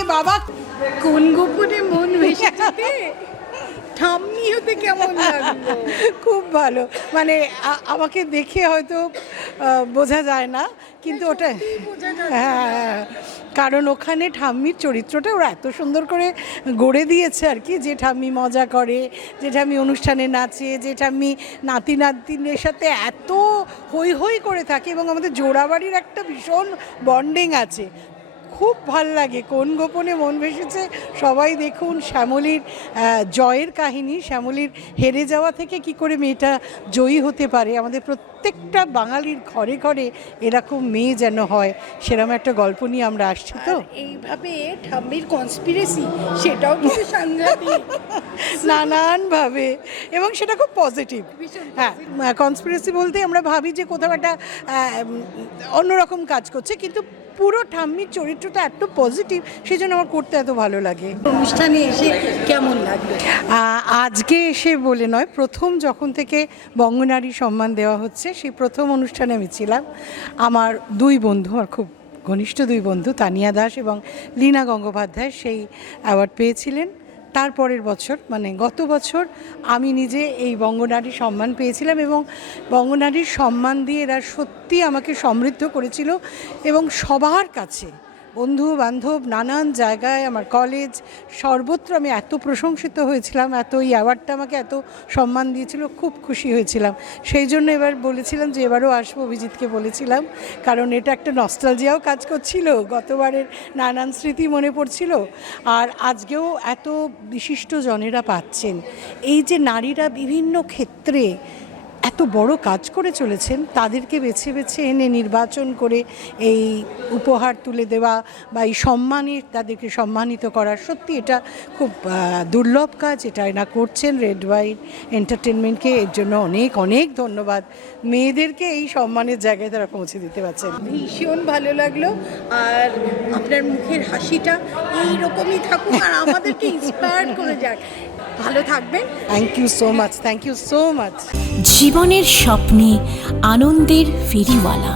এ বাবা। কোন গোপনে মন ভেসেছে? ঠাম্মি হতে কেমন লাগল? খুব ভালো। মানে আমাকে দেখে হয়তো বোঝা যায় না কিন্তু ওটা হ্যাঁ কারণ ওখানে ঠাম্মির চরিত্রটা ওরা এত সুন্দর করে গড়ে দিয়েছে আর কি যে ঠাম্মি মজা করে যে ঠাম্মি অনুষ্ঠানে নাচে যে ঠাম্মি নাতি নাতিনের সাথে এত হই হই করে থাকে এবং আমাদের জোড়াবাড়ির একটা ভীষণ বন্ডিং আছে। খুব ভালো লাগে। কোন গোপনে মন ভেসেছে? সবাই দেখুন শ্যামলীর জয়ের কাহিনী। শ্যামলীর হেরে যাওয়া থেকে কি করে মেয়েটা জয়ী হতে পারে? আমাদের প্রত্যেকটা বাঙালির ঘরে ঘরে এরকম মেয়ে যেন হয়। সেরকম একটা গল্প নিয়ে আমরা আসছি তো? এইভাবে ঠাম্মির কনস্পিরেসি সেটাও কিন্তু সাংঘাতিক? নানানভাবে। এবং সেটা খুব পজিটিভ হ্যাঁ কনস্পিরেসি বলতে আমরা ভাবি যে কোথাও একটা অন্যরকম কাজ করছে। কিন্তু পুরো ঠাম্মির চরিত্রটা এত পজিটিভ সেই জন্য আমার করতে এত ভালো লাগে। অনুষ্ঠানে এসে কেমন লাগল? আজকে এসে বলে নয় প্রথম যখন থেকে বঙ্গনারী সম্মান দেওয়া হচ্ছে সেই প্রথম অনুষ্ঠানে আমি ছিলাম। আমার দুই বন্ধু আর খুব ঘনিষ্ঠ দুই বন্ধু তানিয়া দাস এবং লীনা গঙ্গোপাধ্যায় সেই অ্যাওয়ার্ড পেয়েছিলেন। তারপরের বছর মানে গত বছর আমি নিজে এই বঙ্গনারী সম্মান পেয়েছিলাম এবং বঙ্গনারীর সম্মান দিয়ে এরা সত্যি আমাকে সমৃদ্ধ করেছিল এবং সবার কাছে বন্ধু বান্ধব নানান জায়গায় আমার কলেজ সর্বত্র আমি এত প্রশংসিত হয়েছিলাম, এত এই অ্যাওয়ার্ডটা আমাকে এত সম্মান দিয়েছিল, খুব খুশি হয়েছিলাম। সেই জন্য এবার বলেছিলাম যে এবারও আসব, অভিজিৎকে বলেছিলাম, কারণ এটা একটা নস্টালজিয়াও কাজ করছিল, গতবারের নানান স্মৃতি মনে পড়ছিল, আর আজকেও এত বিশিষ্ট জনেরা পাচ্ছেন। এই যে নারীরা বিভিন্ন ক্ষেত্রে এত বড় কাজ করে চলেছেন, তাদেরকে বেছে বেছে এনে নির্বাচন করে এই উপহার তুলে দেওয়া বা এই সম্মানে তাদেরকে সম্মানিত করা, সত্যি এটা খুব দুর্লভ কাজ, এটা এনা করছেন রেড ওয়াইট এন্টারটেনমেন্টকে এর জন্য অনেক অনেক ধন্যবাদ। মেয়েদেরকে এই সম্মানের জায়গায় তারা পৌঁছে দিতে পারছেন। ভীষণ ভালো লাগল, আর আপনার মুখের হাসিটা এই রকমই থাকুক, আর আমাদেরকে ইন্সপায়ার করে যাক। ভালো থাকবেন। Thank you so much thank you so much জীবনের স্বপ্নে আনন্দের ফেরিওয়ালা।